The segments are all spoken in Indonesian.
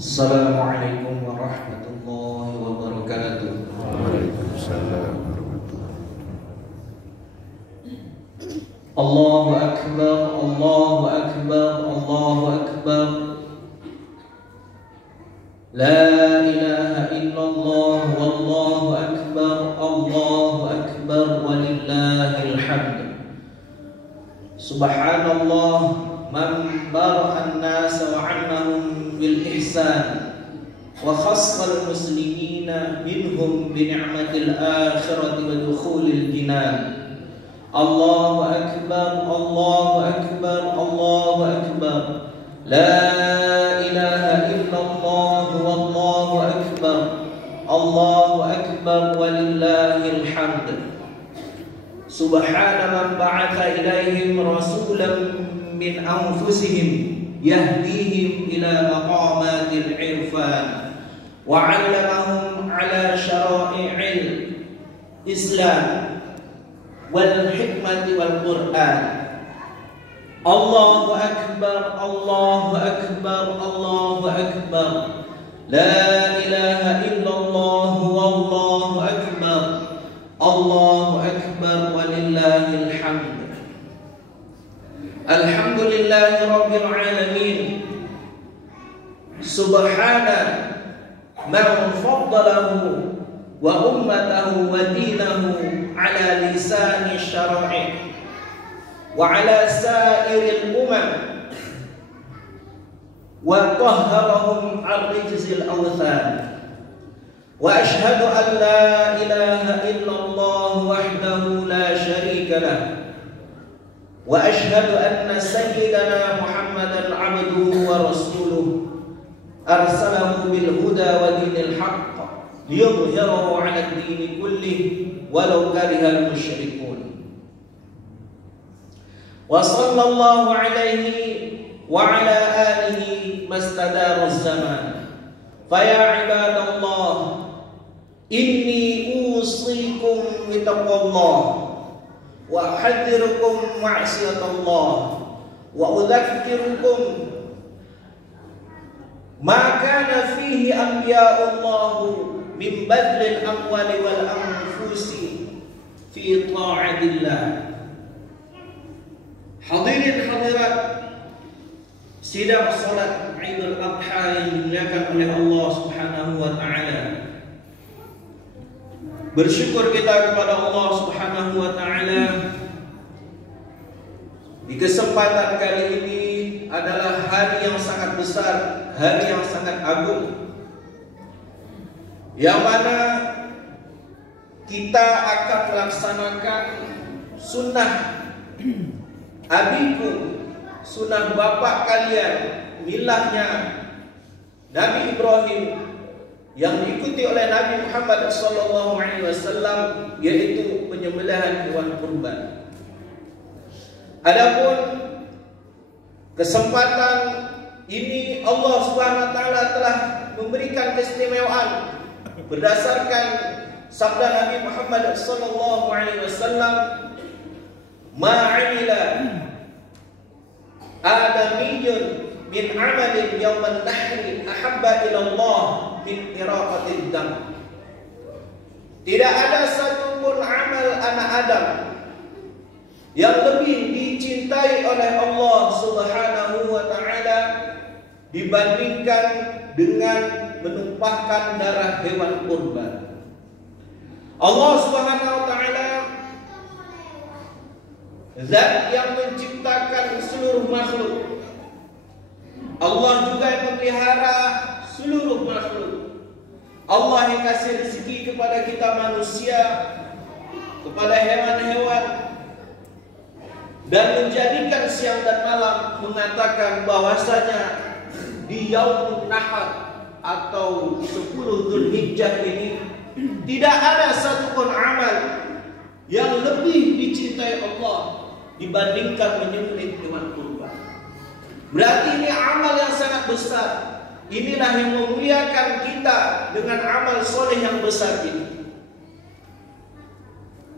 Assalamualaikum warahmatullahi wabarakatuh. Waalaikumsalam warahmatullahi wabarakatuh. Allahu akbar, Allahu akbar, Allahu akbar. La ilaha illallah, wallahu akbar, Allahu akbar, walillahil hamd. Subhanallah man bara'an nas wa 'ammahum bil ihsan wa khassal muslimina minhum bi ni'matil akhirati wa dukhulil jinan. Allahu akbar, Allahu akbar, Allahu akbar. La ilaha illallah, wallahu akbar, Allahu akbar, walillahil hamd. Subhana man ba'atha ilaihim rasulan min anfusihim yahdihim ila maqamatil irfan wa 'allamahum ala syara'i'il Islam wal hikmati wal Qur'an. Allahu akbar, Allahu akbar, Allahu akbar. La ilaha illallah, wallahu akbar, Allahu akbar, walillahil hamd. Alhamdulillahi rabbil alamin. Subhana man faddalahu wa ummatahu wa dinahu ala lisani syara'i wa ala sa'iril umam wa tahharahum ar-rijzil awthan. Wa ashhadu an la ilaha illallah wahdahu la sharika lah. Wa ashhadu anna sayyidana Muhammadan abduhu wa rasuluh arsalahu bil huda wa dinil haqq liyudhhirahu 'ala ad-din kullih walau karihal musyrikun. Wa sallallahu alaihi wa ala alihi mastadara az-zaman. Fa ya ibadallah, inni usikum bi taqwallah wa uhadhdhirukum ma'siyatallah wa udzakirukum ma kana fihi anbiya'ullah min badlil amwali wal anfusi fi ta'atillah. Hadirin hadirat sidang salat Idul Adha yang dimuliakan oleh Allah Subhanahu wa taala. Bersyukur kita kepada Allah Subhanahu wa taala. Di kesempatan kali ini adalah hari yang sangat besar, hari yang sangat agung, yang mana kita akan melaksanakan sunnah abikum, sunnah bapak kalian, milahnya Nabi Ibrahim yang diikuti oleh Nabi Muhammad SAW, yaitu penyembelihan hewan kurban. Adapun kesempatan ini Allah Subhanahu wa taala telah memberikan keistimewaan berdasarkan sabda Nabi Muhammad SAW, ma'amila adamiyyun min amalin yawman nahri ahabba ilallah min iraqatid dam. Tidak ada satupun amal anak Adam yang lebih dicintai oleh Allah Subhanahu wa taala dibandingkan dengan menumpahkan darah hewan kurban. Allah Subhanahu wa taala zat yang menciptakan seluruh makhluk. Allah juga yang memelihara seluruh makhluk. Allah yang kasih rezeki kepada kita manusia, kepada hewan-hewan, dan menjadikan siang dan malam, mengatakan bahwasanya di Yaumun Nahar atau 10 Dzulhijjah ini tidak ada satupun amal yang lebih dicintai Allah dibandingkan menyembelih hewan kurban. Berarti ini amal yang sangat besar. Inilah yang memuliakan kita dengan amal soleh yang besar ini.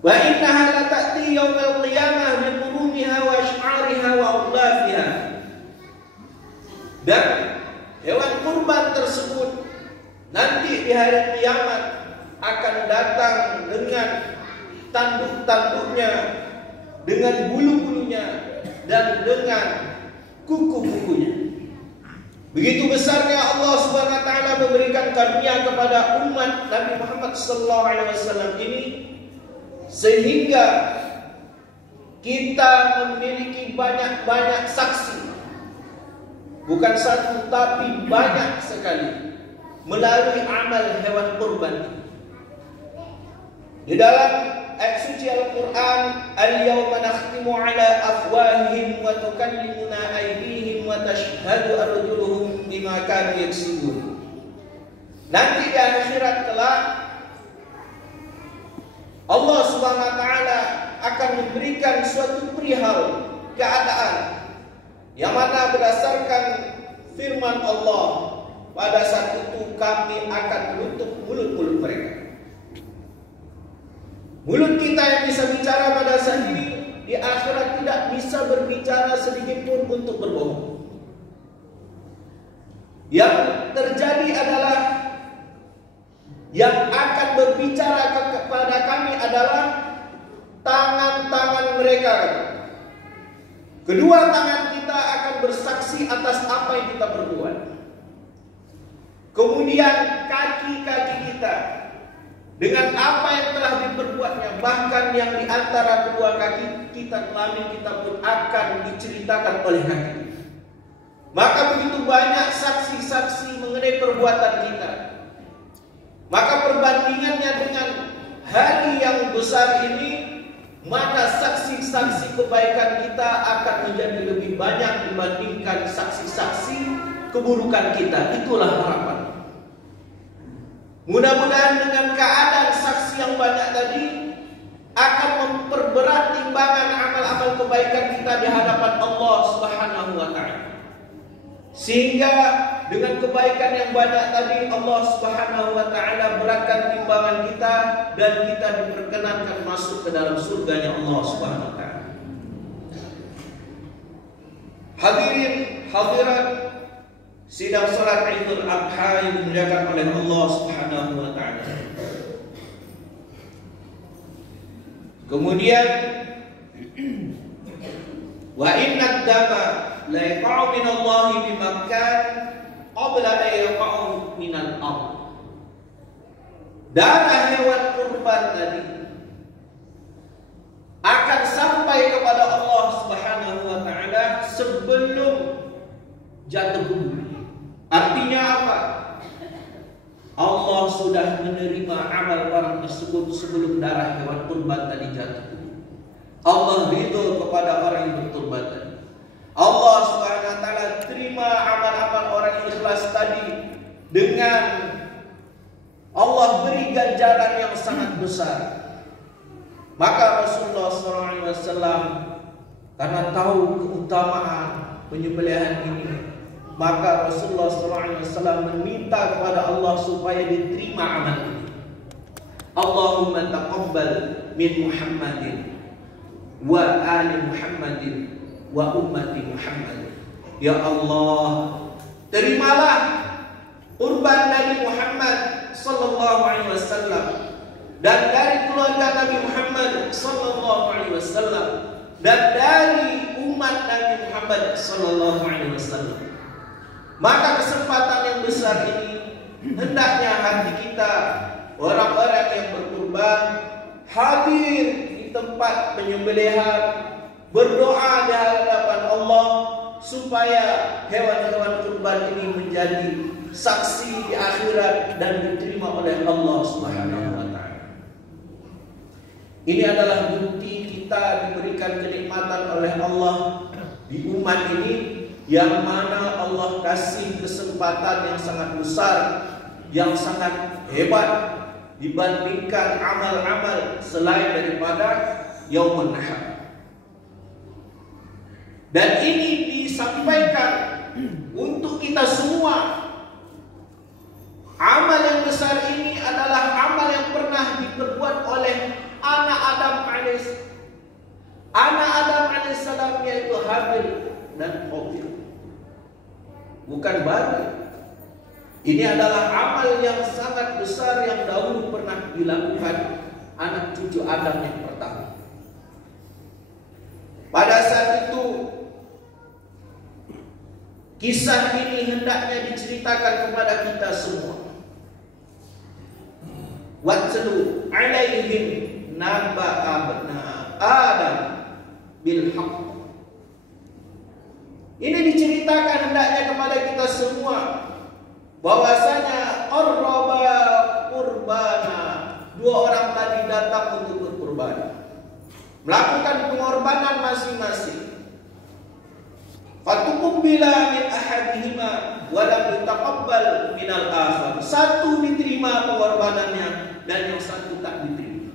Wa innaha la ta'ti yaumal qiyamah bi qurumiha wa ash'ariha wa awlafiha. Dan hewan kurban tersebut nanti di hari kiamat akan datang dengan tanduk-tanduknya, dengan bulu-bulunya, dan dengan kuku-kukunya. Begitu besarnya Allah Subhanahu wa taala memberikan karunia kepada umat Nabi Muhammad sallallahu alaihi wasallam ini, sehingga kita memiliki banyak-banyak saksi. Bukan satu tapi banyak sekali melalui amal hewan kurban. Di dalam ayat suci Al-Quran, Al-yawma nakhtimu ala afwahihim wa tukallimuna aydihim wa tashhadu arjuluhum bima kanu yaksibun. Nanti di akhirat kelak Allah Subhanahu wa taala akan memberikan suatu perihal keadaan yang mana berdasarkan firman Allah, pada saat itu kami akan menutup mulut-mulut mereka. Mulut kita yang bisa bicara pada saat ini, di akhirat tidak bisa berbicara sedikit pun untuk berbohong. Yang terjadi adalah yang akan berbicara kepada kami adalah tangan-tangan mereka. Kedua tangan kita akan bersaksi atas apa yang kita perbuat. Kemudian kaki-kaki kita dengan apa yang telah diperbuatnya, bahkan yang di antara kedua kaki kita, kelamin kita pun akan diceritakan oleh kaki. Maka begitu banyak saksi-saksi mengenai perbuatan kita. Maka perbandingannya dengan hari yang besar ini, maka saksi-saksi kebaikan kita akan menjadi lebih banyak dibandingkan saksi-saksi keburukan kita. Itulah harapan. Mudah-mudahan dengan keadaan saksi yang banyak tadi akan memperberat timbangan amal-amal kebaikan kita di hadapan Allah Subhanahu wa taala. Sehingga dengan kebaikan yang banyak tadi Allah Subhanahu wa taala beratkan timbangan kita dan kita diperkenankan masuk ke dalam surganya Allah Subhanahu wa taala. Hadirin hadirat sidang salat Idul Adha yang dimuliakan oleh Allah Subhanahu wa taala. Kemudian wa inna ad-dama la yaqa'u min Allah bi Makkah qabla an yaqa'u min al-ard. Darah hewan kurban tadi akan sampai kepada Allah Subhanahu wa taala sebelum jatuh bumi. Artinya apa? Allah sudah menerima amal orang tersebut sebelum darah hewan kurban tadi jatuh. Allah ridho kepada orang yang berkurban tadi. Allah Subhanahu wa taala terima amal-amal orang yang ikhlas tadi dengan Allah beri ganjaran yang sangat besar. Maka Rasulullah SAW karena tahu keutamaan penyembelihan ini, maka Rasulullah SAW meminta kepada Allah supaya diterima amal ini. Allahumma taqabbal min Muhammadin wa ali Muhammadin wa ummati Muhammadin. Ya Allah, terimalah kurban dari Muhammad sallallahu alaihi wasallam dan dari keluarga Nabi Muhammad sallallahu alaihi wasallam dan dari umat Nabi Muhammad sallallahu alaihi wasallam. Maka kesempatan yang besar ini hendaknya hati kita, orang-orang yang berkurban, hadir di tempat penyembelihan, berdoa di hadapan Allah supaya hewan-hewan kurban ini menjadi saksi di akhirat dan diterima oleh Allah Subhanahu wa taala. Ini adalah bukti kita diberikan kenikmatan oleh Allah di umat ini, yang mana Allah kasih kesempatan yang sangat besar, yang sangat hebat dibandingkan amal-amal selain daripada Yaumul Nahar. Dan ini disampaikan untuk kita semua. Amal yang besar ini adalah amal yang pernah diperbuat oleh anak Adam alaihissalam, yaitu Habil dan Qabil. Bukan baru. Ini adalah amal yang sangat besar yang dahulu pernah dilakukan anak cucu Adam yang pertama. Pada saat itu kisah ini hendaknya diceritakan kepada kita semua. Watlu alaihim naba'a abna Adam bil haqq. Ini diceritakan hendaknya kepada kita semua bahwasanya qarraba qurbana, dua orang tadi datang untuk berkurban, melakukan pengorbanan masing-masing. Fatuqbila min ahadihima wa lam yutaqabbal min al-akhar. Satu diterima pengorbanannya dan yang satu tak diterima.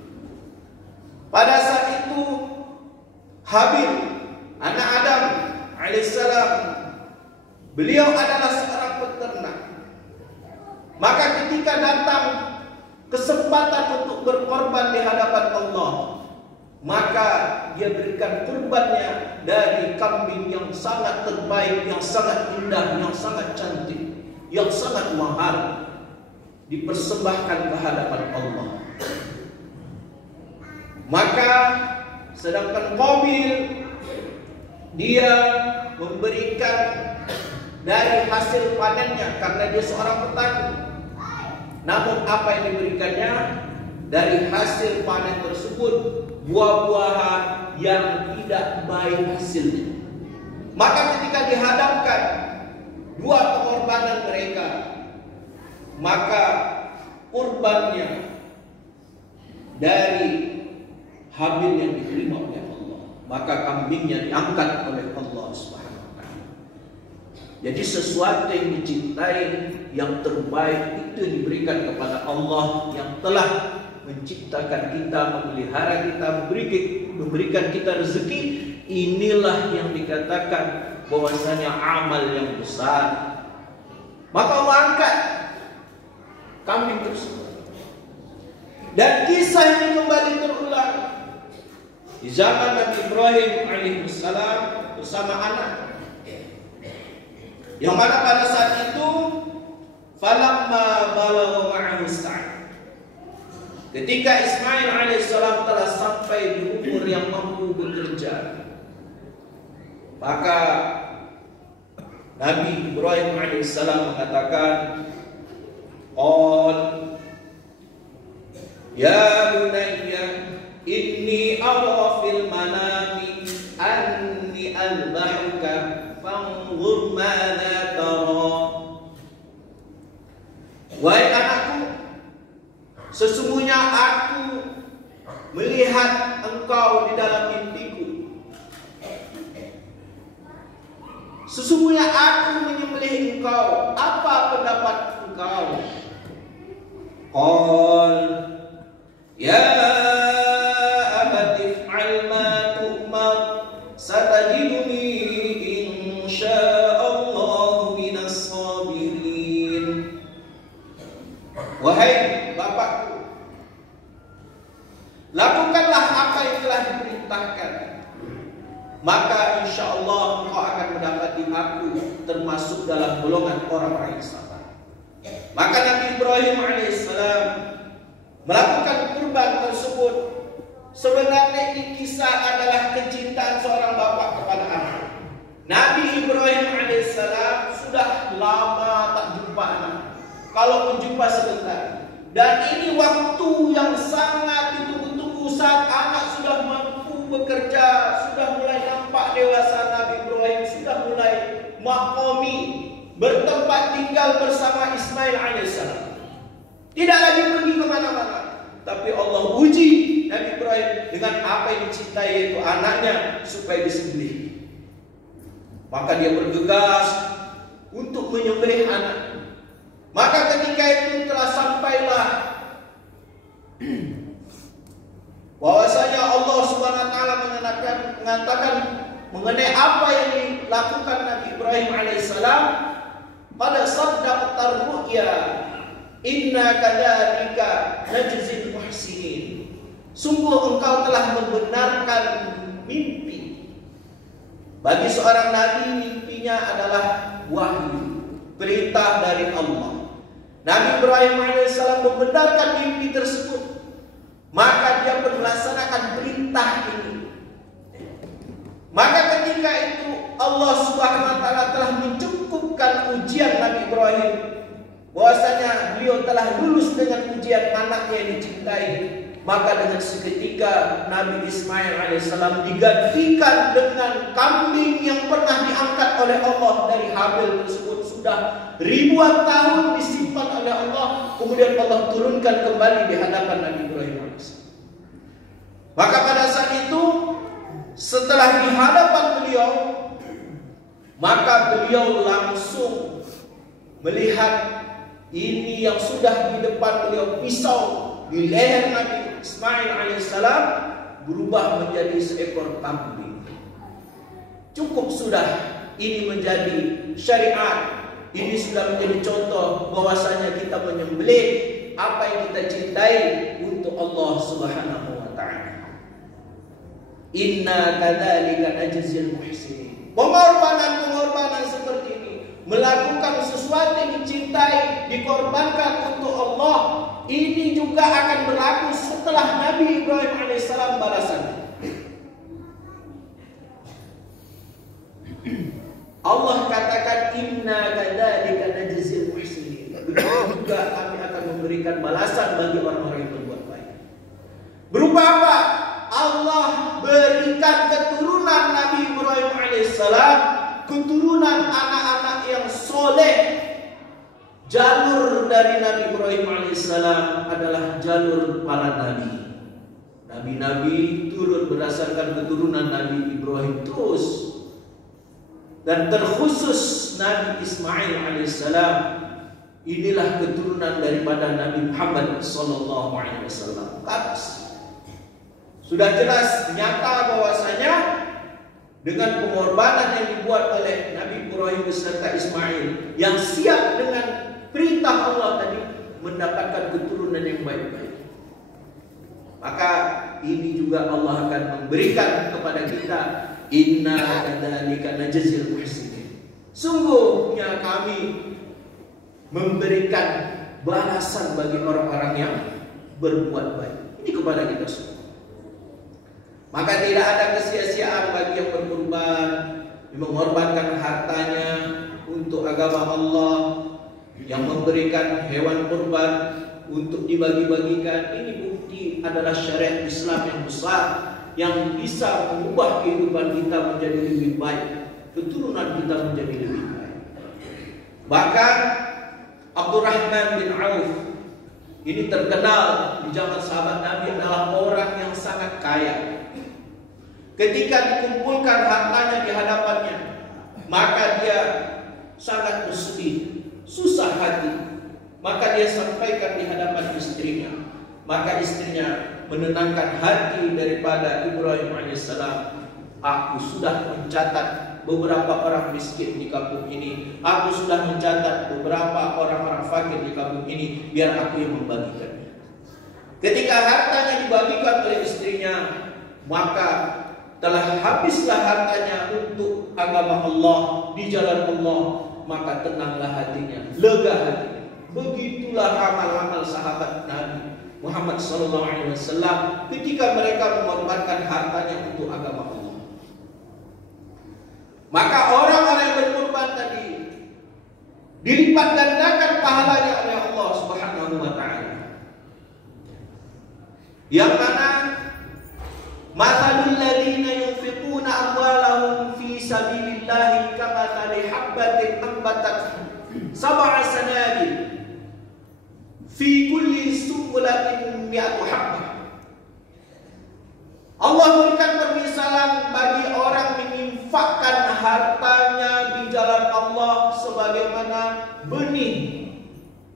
Pada saat itu Habil, anak Adam alaihissalam, beliau adalah seorang peternak. Maka ketika datang kesempatan untuk berkorban di hadapan Allah, maka dia berikan kurbannya dari kambing yang sangat terbaik, yang sangat indah, yang sangat cantik, yang sangat mahal, dipersembahkan ke hadapan Allah. Maka sedangkan Qabil, dia memberikan dari hasil panennya karena dia seorang petani. Namun apa yang diberikannya dari hasil panen tersebut buah-buahan yang tidak baik hasilnya. Maka ketika dihadapkan dua pengorbanan mereka, maka kurbannya dari Habil yang diterima oleh Allah, maka kambingnya diangkat oleh Allah Subhanahu wa taala. Jadi sesuatu yang dicintai, yang terbaik itu diberikan kepada Allah yang telah menciptakan kita, memelihara kita, memberikan kita rezeki. Inilah yang dikatakan bahwasanya amal yang besar. Maka Allah angkat kambing tersebut. Dan kisah ini kembali terulang di zaman Nabi Ibrahim alaihissalam bersama anak, yang mana pada saat itu falamma balagha ma'ahu sa'i, ketika Ismail alaihissalam telah sampai di umur yang mampu bekerja, maka Nabi Ibrahim alaihissalam mengatakan, qul ya bunayya inni ara fil manami anni azbahuka fanzur madza tara. Wahai anakku, sesungguhnya aku melihat engkau di dalam mimpiku. Sesungguhnya aku menyembelih engkau. Apa pendapat engkau? Qal ya abati if'al ma tu'mar satajiduni insyaallah minas sabirin. Wahai bapakku, lakukanlah apa yang telah diperintahkan, maka insyaallah engkau akan mendapati aku termasuk dalam golongan orang-orang yang sabar. Maka Nabi Ibrahim alaihissalam melakukan kurban tersebut. Sebenarnya ini kisah adalah kecintaan seorang bapak kepada anak. Nabi Ibrahim alaihissalam sudah lama tak jumpa anak, kalau menjumpa sebentar. Dan ini waktu yang sangat ditunggu-tunggu saat anak sudah mampu bekerja, sudah mulai nampak dewasa. Nabi Ibrahim sudah mulai maqami, bertempat tinggal bersama Ismail alaihissalam. Tidak lagi pergi kemana-mana, tapi Allah uji Nabi Ibrahim dengan apa yang dicintai, yaitu anaknya, supaya disembelih. Maka dia bergegas untuk menyembelih anak. Maka ketika itu telah sampailah bahwasanya Allah Subhanahu wa taala mengatakan mengenai apa yang dilakukan Nabi Ibrahim alaihissalam pada sabda at-ru'ya, inna kadzalika najzil muhsinin. Sungguh engkau telah membenarkan mimpi. Bagi seorang nabi, mimpinya adalah wahyu, perintah dari Allah. Nabi Ibrahim alaihissalam membenarkan mimpi tersebut, maka dia pun melaksanakan perintah ini. Maka ketika itu Allah Subhanahu wa taala telah mencukupkan ujian Nabi Ibrahim, bahwasanya beliau telah lulus dengan ujian anaknya yang dicintai. Maka dengan seketika Nabi Ismail alaihissalam digantikan dengan kambing yang pernah diangkat oleh Allah dari Habil tersebut. Sudah ribuan tahun disimpan oleh Allah, kemudian Allah turunkan kembali di hadapan Nabi Ibrahim alaihissalam. Maka pada saat itu, setelah di hadapan beliau, maka beliau langsung melihat ini yang sudah di depan beliau, pisau di leher Nabi Ismail alaihissalam berubah menjadi seekor kambing. Cukup sudah ini menjadi syariat, ini sudah menjadi contoh bahwasanya kita menyembelih apa yang kita cintai untuk Allah Subhanahu wa taala. Inna kadzalika najzil muhsinin. Pengorbanan seperti ini, melakukan sesuatu yang dicintai, dikorbankan untuk Allah, ini juga akan berlaku setelah Nabi Ibrahim alaihissalam balasannya. Allah katakan inna kadzalika najzil muhsinin. Juga kami akan memberikan balasan bagi orang-orang yang berbuat baik. Berupa apa? Allah berikan keturunan Nabi Ibrahim alaihissalam, keturunan anak-anak yang soleh. Jalur dari Nabi Ibrahim alaihissalam adalah jalur para nabi. Nabi-nabi turun berdasarkan keturunan Nabi Ibrahim terus. Dan terkhusus Nabi Ismail alaihissalam, inilah keturunan daripada Nabi Muhammad sallallahu alaihi wasallam. Sudah jelas nyata bahwasanya dengan pengorbanan yang dibuat oleh Nabi Ibrahim beserta Ismail yang siap dengan perintah Allah tadi mendapatkan keturunan yang baik-baik, maka ini juga Allah akan memberikan kepada kita inna kadzalika najzil muhsinin. Sungguhnya kami memberikan balasan bagi orang-orang yang berbuat baik. Ini kepada kita semua. Maka tidak ada kesia-siaan bagi yang berkorban, yang mengorbankan hartanya untuk agama Allah, yang memberikan hewan kurban untuk dibagi-bagikan. Ini bukti adalah syariat Islam yang besar, yang bisa mengubah kehidupan kita menjadi lebih baik, keturunan kita menjadi lebih baik. Bahkan Abdurrahman bin Auf ini terkenal di zaman sahabat Nabi adalah orang yang sangat kaya. Ketika dikumpulkan hartanya di hadapannya, maka dia sangat bersedih, susah hati. Maka dia sampaikan di hadapan istrinya. Maka istrinya menenangkan hati daripada Ibrahim alaihissalam. Aku sudah mencatat beberapa orang miskin di kampung ini. Aku sudah mencatat beberapa orang-orang fakir di kampung ini. Biar aku yang membagikannya. Ketika hartanya dibagikan oleh istrinya, maka telah habislah hartanya untuk agama Allah, di jalan Allah. Maka tenanglah hatinya, lega hatinya. Begitulah amal-amal sahabat Nabi Muhammad SAW ketika mereka mengorbankan hartanya untuk agama Allah. Maka orang-orang yang berkorban tadi dilipat gandakan pahalanya oleh Allah Subhanahu wa taala. Yang mana mathalul ladzina yunfiquna amwalahum fi sabilillahi kamathali habbatin ambatat sab'a sanabil fi kulli sumbulatin mi'atu habbah. Allah berikan permisalan bagi orang menginfakkan hartanya di jalan Allah sebagaimana benih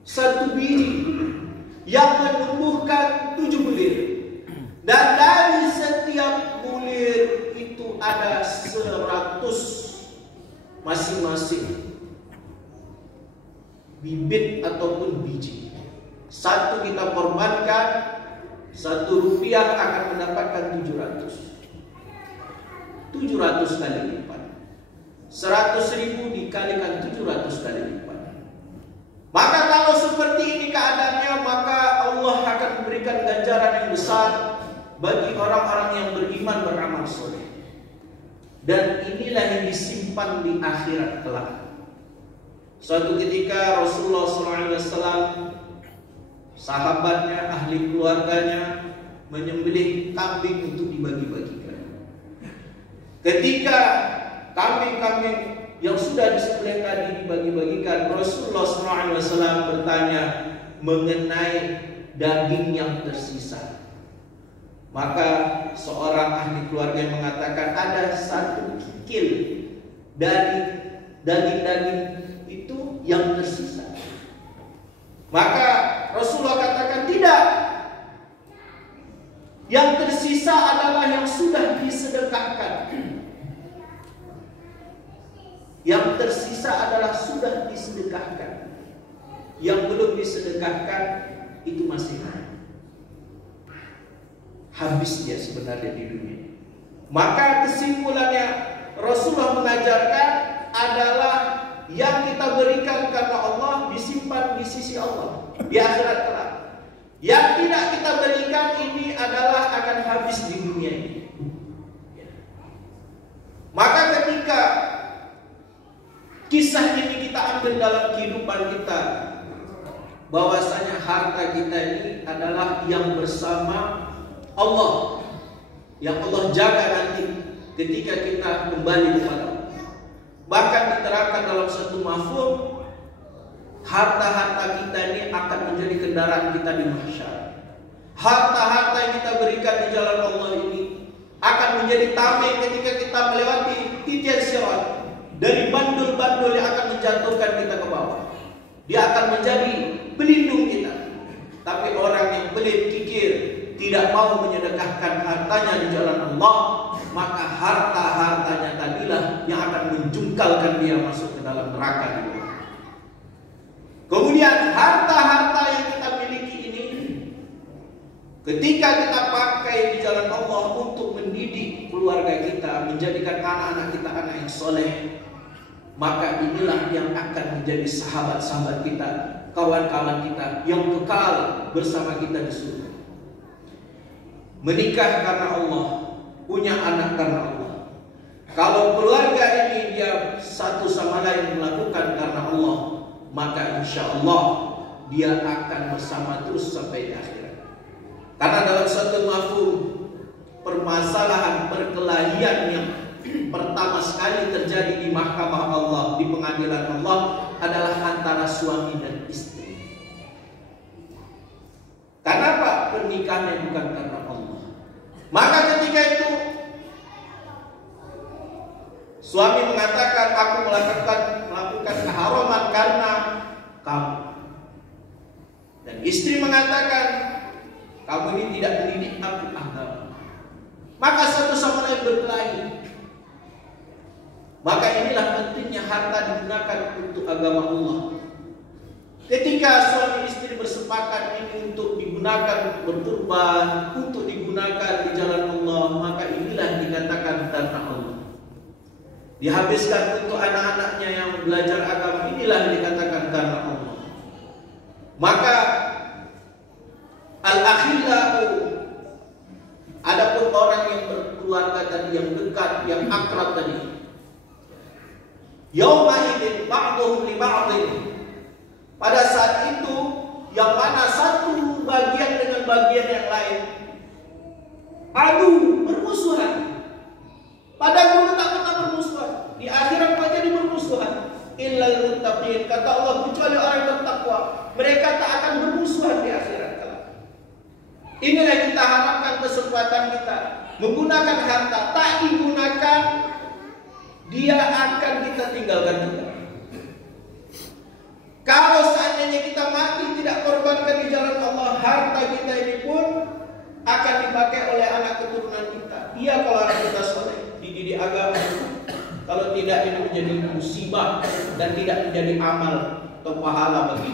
satu biji yang menumbuhkan 7 bulir. Dan dari setiap bulir itu ada 100 masing-masing bibit ataupun biji. Satu kita korbankan, 1 rupiah akan mendapatkan 700. 700 kali lipat. 100.000 dikalikan 700 kali lipat. Maka kalau seperti ini keadaannya, maka Allah akan memberikan ganjaran yang besar bagi orang-orang yang beriman beramal soleh. Dan inilah yang disimpan di akhirat kelak. Suatu ketika Rasulullah SAW, sahabatnya, ahli keluarganya menyembelih kambing untuk dibagi-bagikan. Ketika kambing-kambing yang sudah disembelih tadi dibagi-bagikan, Rasulullah SAW bertanya mengenai daging yang tersisa. Maka seorang ahli keluarga yang mengatakan ada satu kikil dari daging-daging itu yang tersisa. Maka Rasulullah katakan tidak. Yang tersisa adalah yang sudah disedekahkan. Yang tersisa adalah sudah disedekahkan. Yang belum disedekahkan itu masih ada. Habis dia sebenarnya di dunia. Maka kesimpulannya Rasulullah mengajarkan adalah yang kita berikan karena Allah disimpan di sisi Allah di akhirat kelak. Yang tidak kita berikan ini adalah akan habis di dunia ini. Maka ketika kisah ini kita ambil dalam kehidupan kita, bahwasanya harta kita ini adalah yang bersama Allah, yang Allah jaga nanti ketika kita kembali kepada Allah. Bahkan diterangkan dalam satu mafhum, harta-harta kita ini akan menjadi kendaraan kita di mahsyar. Harta-harta yang kita berikan di jalan Allah ini akan menjadi tameng ketika kita melewati titian sirat, dari bandul-bandul yang akan menjatuhkan kita ke bawah. Dia akan menjadi pelindung kita. Tapi orang yang pelit, kikir, tidak mau menyedekahkan hartanya di jalan Allah, maka harta-hartanya tadilah yang akan menjungkalkan dia masuk ke dalam neraka. Kemudian harta-harta yang kita miliki ini, ketika kita pakai di jalan Allah untuk mendidik keluarga kita, menjadikan anak-anak kita anak yang soleh, maka inilah yang akan menjadi sahabat-sahabat kita, kawan-kawan kita yang kekal bersama kita di surga. Menikah karena Allah, punya anak karena Allah. Kalau keluarga ini dia satu sama lain melakukan karena Allah, maka insya Allah dia akan bersama terus sampai di akhirat. Karena dalam satu mafhum, permasalahan perkelahian yang pertama sekali terjadi di mahkamah Allah, di pengadilan Allah, adalah antara suami dan istri. Kenapa pernikahannya bukan karena Allah? Maka ketika itu suami mengatakan, aku melakukan keharaman karena kamu. Dan istri mengatakan, kamu ini tidak mendidik aku agama. Maka satu sama lain berkelahi. Maka inilah pentingnya harta digunakan untuk agama Allah. Ketika suami istri bersepakat ini untuk digunakan berkurban, untuk digunakan di jalan Allah, maka inilah dikatakan karena Allah. Dihabiskan untuk anak-anaknya yang belajar agama, inilah dikatakan karena Allah. Maka al-akhillahu, adapun orang yang berkeluarga tadi, yang dekat, yang akrab tadi, yauma idzin ba'dhum li ba'dhin, pada saat itu yang mana satu bagian dengan bagian yang lain adu, bermusuhan. Pada dulu tak pernah bermusuhan, di akhirat pun jadi bermusuhan. Illal muttaqin, kata Allah, kecuali orang bertakwa, mereka tak akan bermusuhan di akhirat kelak. Inilah yang kita harapkan, kesempatan kita menggunakan harta, tak digunakan, dia akan kita tinggalkan juga. Kalau seandainya kita mati tidak korbankan di jalan Allah, harta kita ini pun akan dipakai oleh anak keturunan kita. Iya, kalau anak kita soleh, dididik agama. Kalau tidak, ini menjadi musibah dan tidak menjadi amal atau pahala bagi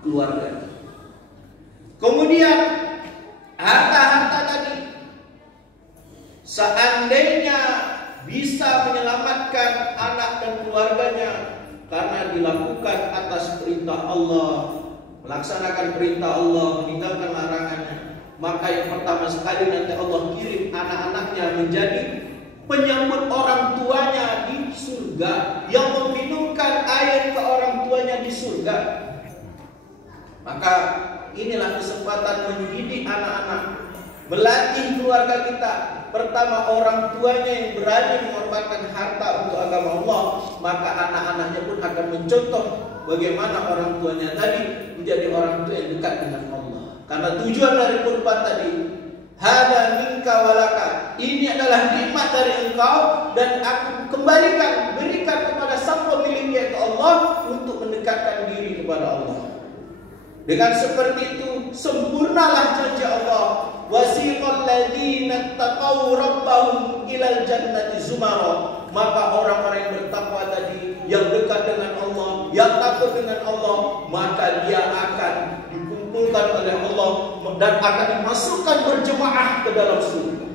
keluarga. Kemudian harta-harta tadi, seandainya bisa menyelamatkan anak dan keluarganya karena dilakukan atas perintah Allah, melaksanakan perintah Allah, meninggalkan larangannya, maka yang pertama sekali nanti Allah kirim anak-anaknya menjadi penyambut orang tuanya di surga, yang meminumkan air ke orang tuanya di surga. Maka inilah kesempatan mendidik anak-anak, melatih keluarga kita. Pertama, orang tuanya yang berani mengorbankan harta untuk agama Allah, maka anak-anaknya pun akan mencontoh bagaimana orang tuanya tadi menjadi orang tua yang dekat dengan Allah. Karena tujuan dari kurban tadi, hada minka walaka, ini adalah nikmat dari engkau dan aku berikan kepada sang pemilik yaitu Allah untuk mendekatkan diri kepada Allah. Dengan seperti itu sempurnalah janji Allah. Wasiqal ladzina taqaw rabbahum ilal jannati zumara. Maka orang-orang yang bertakwa tadi, yang dekat dengan Allah, yang takut dengan Allah, maka dia akan dikumpulkan oleh Allah dan akan dimasukkan berjemaah ke dalam surga.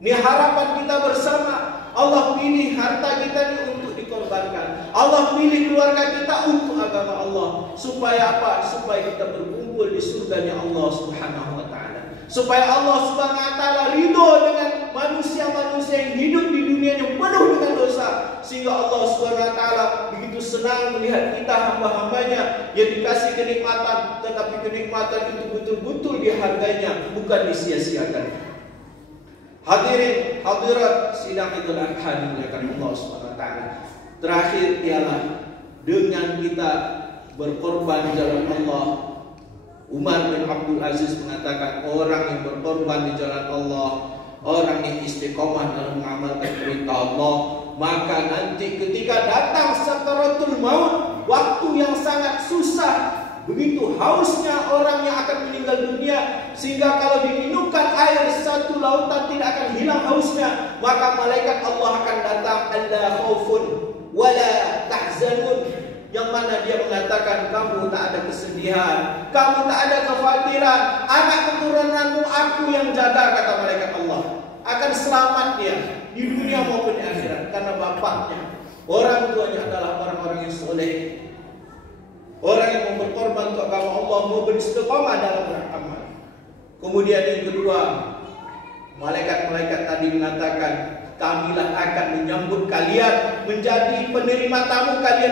Ini harapan kita bersama. Allah pilih harta kita ini untuk dikorbankan. Allah pilih keluarga kita untuk agama Allah. Supaya apa? Supaya kita berkumpul di surganya Allah Subhanahu wa ta'ala. Supaya Allah Subhanahu wa ta'ala ridho dengan manusia-manusia yang hidup di dunia yang penuh dengan dosa. Sehingga Allah Subhanahu wa ta'ala begitu senang melihat kita hamba-hambanya yang dikasih kenikmatan, tetapi kenikmatan itu betul-betul dihargainya, bukan disia-siakan. Hadirin hadirat sidang Idul Adha dimuliakan Allah Subhanahu wa ta'ala. Terakhir ialah dengan kita berkorban di jalan Allah. Umar bin Abdul Aziz mengatakan, orang yang berkorban di jalan Allah, orang yang istiqomah dalam mengamalkan perintah Allah, maka nanti ketika datang sakaratul maut, waktu yang sangat susah, begitu hausnya orang yang akan meninggal dunia, sehingga kalau diminumkan air satu lautan tidak akan hilang hausnya, maka malaikat Allah akan datang, alla khaufun wala tahzanun, yang mana dia mengatakan kamu tak ada kesedihan, kamu tak ada kekhawatiran, anak keturunanmu aku yang jaga, kata malaikat Allah. Akan selamat dia di dunia maupun di akhirat, karena bapaknya, orang tuanya adalah orang-orang yang soleh, orang yang mau berkorban untuk agama Allah, mau beristiqamah dalam beramal. Kemudian yang kedua, malaikat-malaikat tadi mengatakan, kamilah akan menyambut kalian menjadi penerima tamu kalian